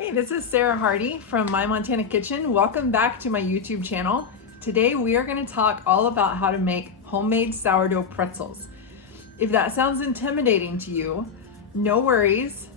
Hey, this is Sarah Hardy from My Montana Kitchen. Welcome back to my YouTube channel. Today we are going to talk all about how to make homemade sourdough pretzels. If that sounds intimidating to you, no worries.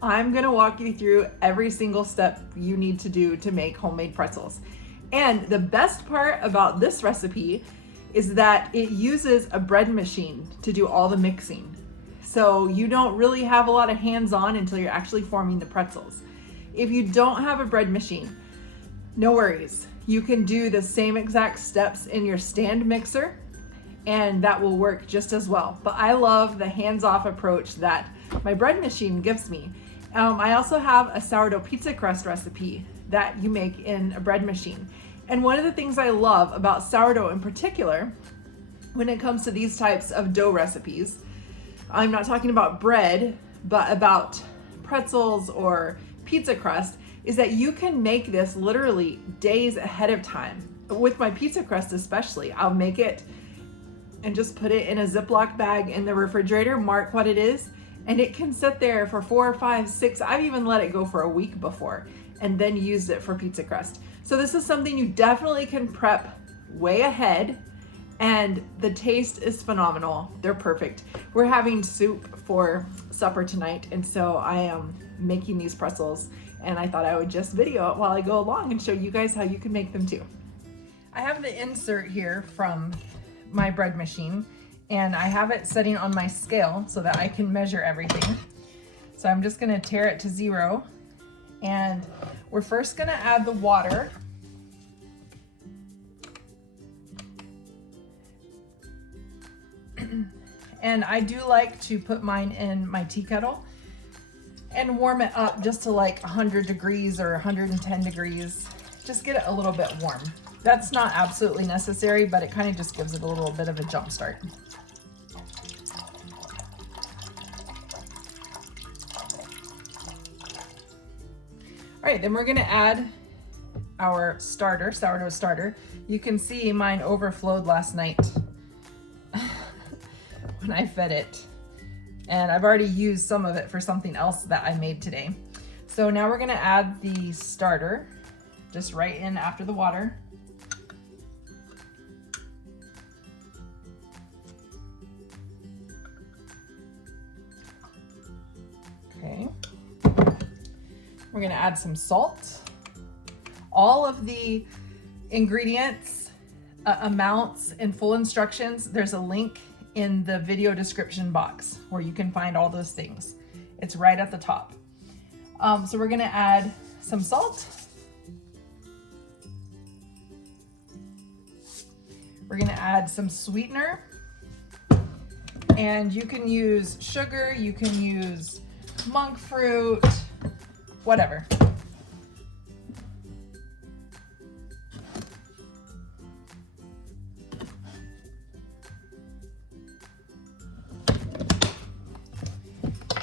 I'm going to walk you through every single step you need to do to make homemade pretzels. And the best part about this recipe is that it uses a bread machine to do all the mixing. So you don't really have a lot of hands-on until you're actually forming the pretzels. If you don't have a bread machine, no worries. You can do the same exact steps in your stand mixer and that will work just as well. But I love the hands-off approach that my bread machine gives me. I also have a sourdough pizza crust recipe that you make in a bread machine. And one of the things I love about sourdough in particular, when it comes to these types of dough recipes, I'm not talking about bread, but about pretzels or pizza crust, is that you can make this literally days ahead of time. With my pizza crust especially, I'll make it and just put it in a Ziploc bag in the refrigerator, mark what it is, and it can sit there for 4, 5, 6, I've even let it go for a week before, and then used it for pizza crust. So this is something you definitely can prep way ahead, and the taste is phenomenal. They're perfect. We're having soup for supper tonight, and so I am making these pretzels, and I thought I would just video it while I go along and show you guys how you can make them too. I have the insert here from my bread machine, and I have it setting on my scale so that I can measure everything. So I'm just gonna tear it to 0, and we're first gonna add the water. And I do like to put mine in my tea kettle and warm it up just to like 100 degrees or 110 degrees. Just get it a little bit warm. That's not absolutely necessary, but it kind of just gives it a little bit of a jump start. All right, then we're gonna add our starter, sourdough starter. You can see mine overflowed last night when I fed it. And I've already used some of it for something else that I made today. So now we're gonna add the starter, just right in after the water. Okay. We're gonna add some salt. All of the ingredients, amounts, and full instructions, there's a link in the video description box where you can find all those things. It's right at the top. So we're gonna add some salt. We're gonna add some sweetener. And you can use sugar, you can use monk fruit, whatever.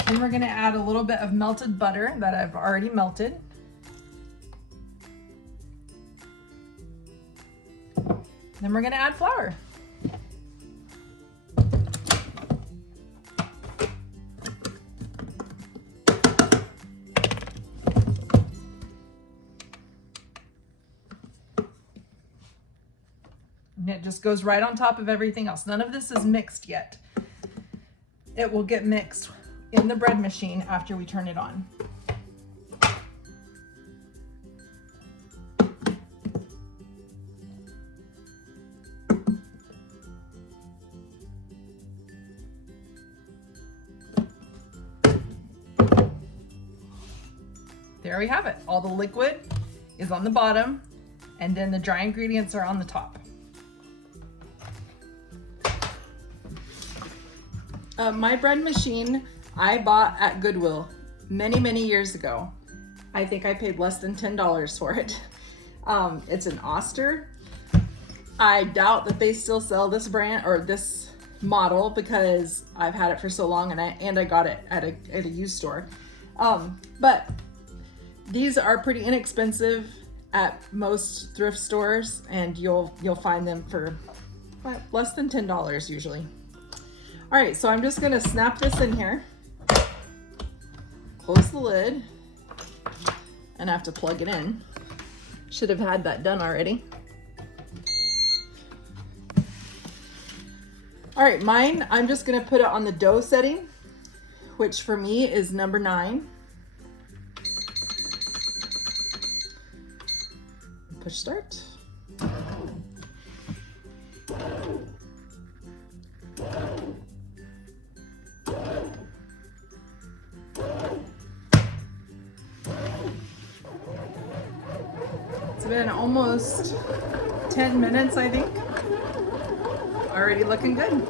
And we're gonna add a little bit of melted butter that I've already melted. Then we're gonna add flour. And it just goes right on top of everything else. None of this is mixed yet. It will get mixed in the bread machine after we turn it on. There we have it. All the liquid is on the bottom, and then the dry ingredients are on the top. My bread machine I bought at Goodwill many years ago. I think I paid less than $10 for it. It's an Oster. I doubt that they still sell this brand or this model because I've had it for so long, and I got it at a used store. But these are pretty inexpensive at most thrift stores, and you'll find them for less than $10 usually. All right, so I'm just gonna snap this in here, close the lid, and I have to plug it in. Should have had that done already. All right, mine, I'm just gonna put it on the dough setting, which for me is number 9. Push start. It's been almost 10 minutes, I think. Already looking good.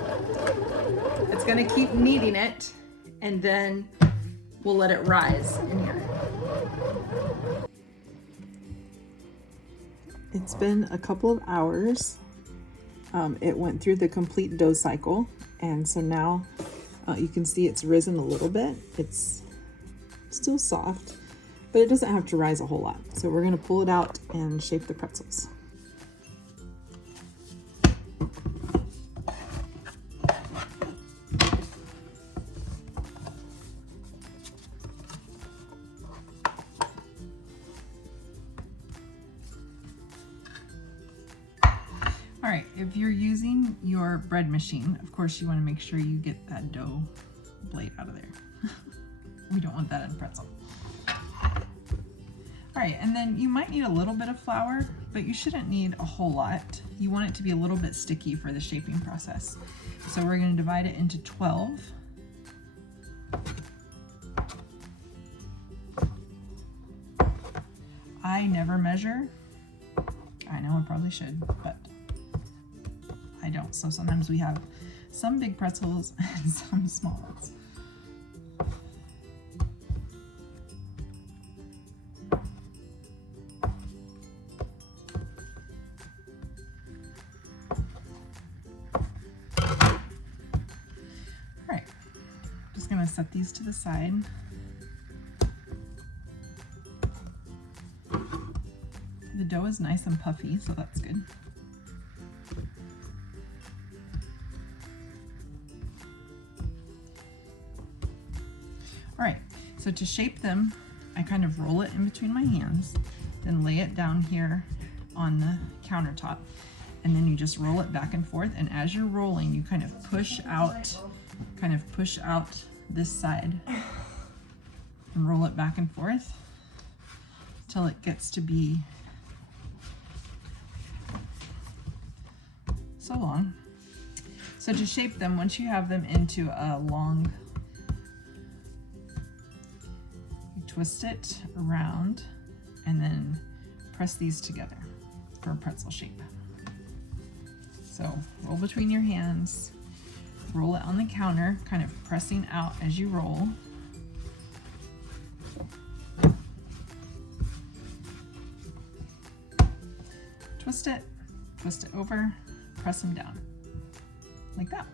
It's gonna keep kneading it, and then we'll let it rise in here. It's been a couple of hours. It went through the complete dough cycle, and so now you can see it's risen a little bit. It's still soft, but it doesn't have to rise a whole lot. So we're gonna pull it out and shape the pretzels. All right, if you're using your bread machine, of course you want to make sure you get that dough blade out of there. We don't want that in pretzel. All right, and then you might need a little bit of flour, but you shouldn't need a whole lot. You want it to be a little bit sticky for the shaping process. So we're going to divide it into 12. I never measure. I know I probably should, but I don't. So sometimes we have some big pretzels and some small ones. All right, just gonna set these to the side. The dough is nice and puffy, so that's good. All right, so to shape them, I kind of roll it in between my hands, then lay it down here on the countertop, and then you just roll it back and forth. And as you're rolling, you kind of push out this side and roll it back and forth till it gets to be so long. So to shape them, once you have them into a long, you twist it around and then press these together for a pretzel shape. So roll between your hands, roll it on the counter, kind of pressing out as you roll. Twist it over, press them down, like that.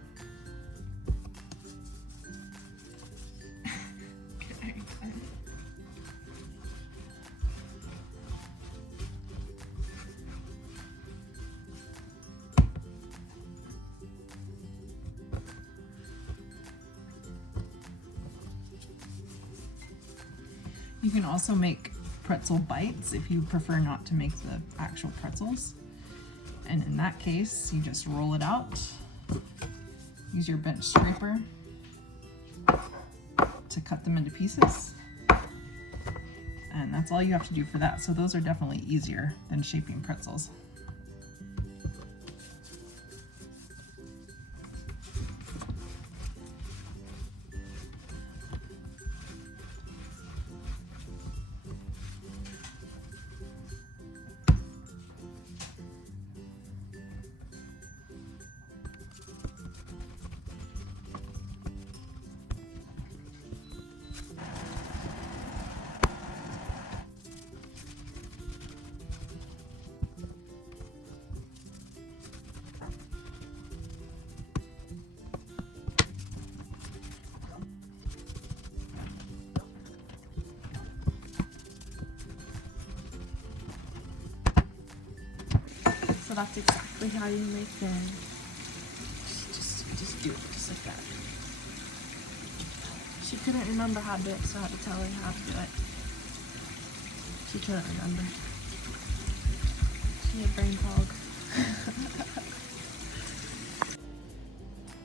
You can also make pretzel bites if you prefer not to make the actual pretzels. And in that case, you just roll it out, use your bench scraper to cut them into pieces. And that's all you have to do for that. So those are definitely easier than shaping pretzels. So that's exactly how you make them. Just do it, just like that. She couldn't remember how to do it, so I had to tell her how to do it. She couldn't remember. She had brain fog.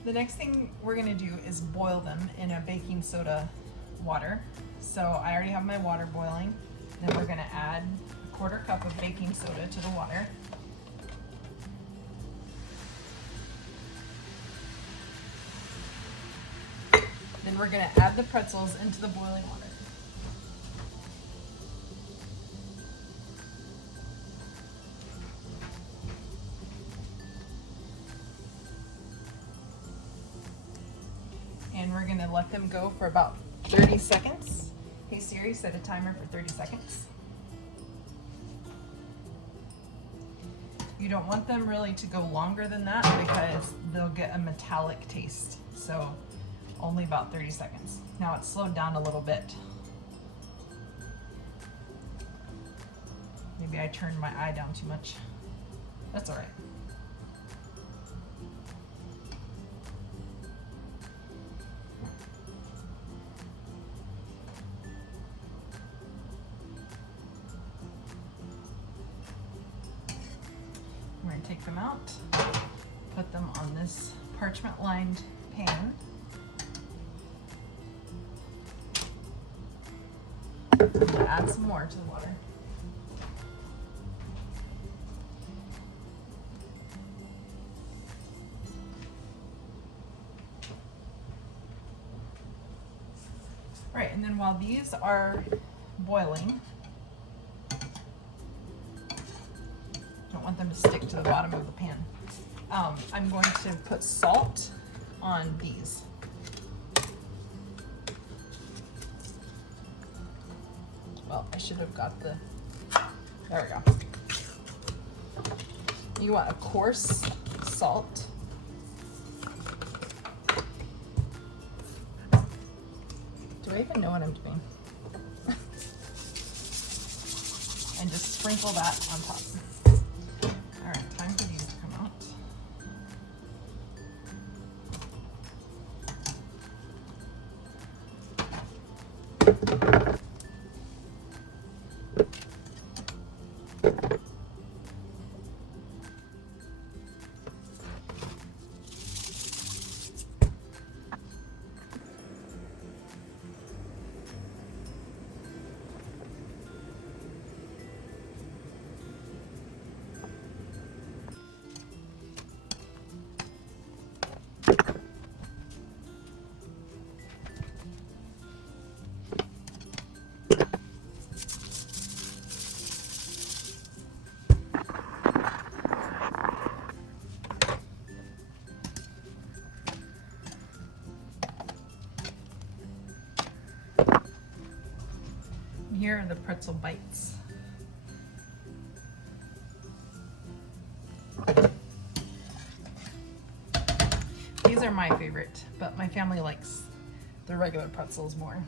The next thing we're gonna do is boil them in a baking soda water. So I already have my water boiling. Then we're gonna add a 1/4 cup of baking soda to the water. Then we're gonna add the pretzels into the boiling water. And we're gonna let them go for about 30 seconds. Hey Siri, set a timer for 30 seconds. You don't want them really to go longer than that because they'll get a metallic taste. So only about 30 seconds. Now it's slowed down a little bit. Maybe I turned my eye down too much. That's all right. We're going to take them out, put them on this parchment lined pan. I'm going to add some more to the water. All right, and then while these are boiling, don't want them to stick to the bottom of the pan. I'm going to put salt on these. Well, I should have got the, there we go. You want a coarse salt. Do I even know what I'm doing? And just sprinkle that on top. All right, time for these to come out. Here are the pretzel bites. These are my favorite, but my family likes the regular pretzels more.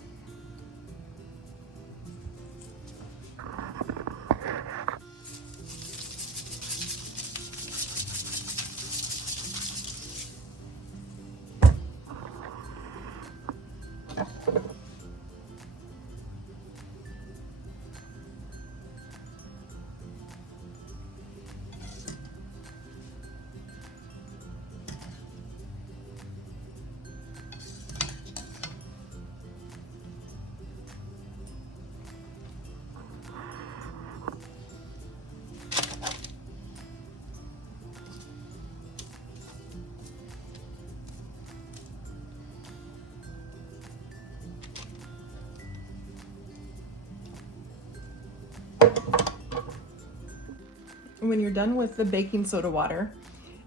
When you're done with the baking soda water,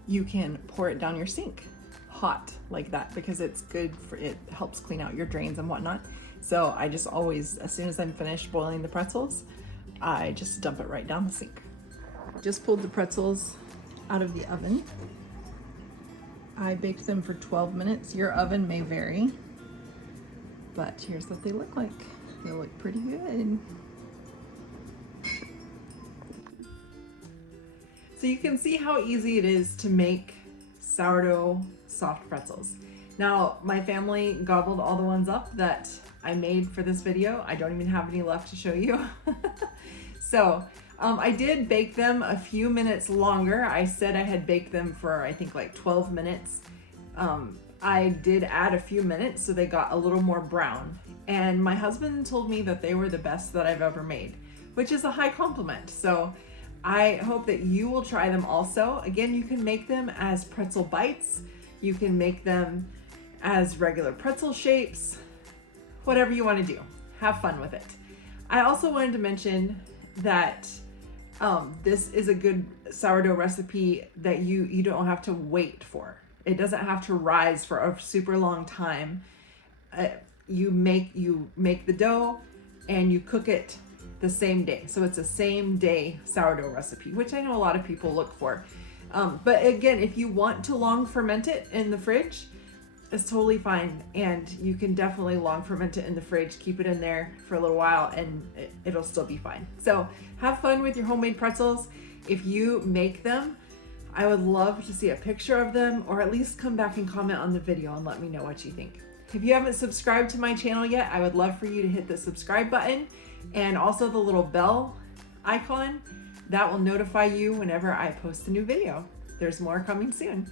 you can pour it down your sink hot like that because it's good for, it helps clean out your drains and whatnot. So I just always, as soon as I'm finished boiling the pretzels, I just dump it right down the sink. Just pulled the pretzels out of the oven. I baked them for 12 minutes. Your oven may vary, but here's what they look like. They look pretty good. So you can see how easy it is to make sourdough soft pretzels. Now, my family gobbled all the ones up that I made for this video. I don't even have any left to show you. So I did bake them a few minutes longer. I said I had baked them for, I think, like 12 minutes. I did add a few minutes so they got a little more brown. And my husband told me that they were the best that I've ever made, which is a high compliment. So I hope that you will try them also. Again, you can make them as pretzel bites. You can make them as regular pretzel shapes, whatever you want to do. Have fun with it. I also wanted to mention that this is a good sourdough recipe that you don't have to wait for. It doesn't have to rise for a super long time. You make the dough and you cook it the same day. So it's a same day sourdough recipe, which I know a lot of people look for. But again, if you want to long ferment it in the fridge, it's totally fine. And you can definitely long ferment it in the fridge, keep it in there for a little while, and it'll still be fine. So have fun with your homemade pretzels. If you make them, I would love to see a picture of them, or at least come back and comment on the video and let me know what you think. If you haven't subscribed to my channel yet, I would love for you to hit the subscribe button and also the little bell icon. That will notify you whenever I post a new video. There's more coming soon.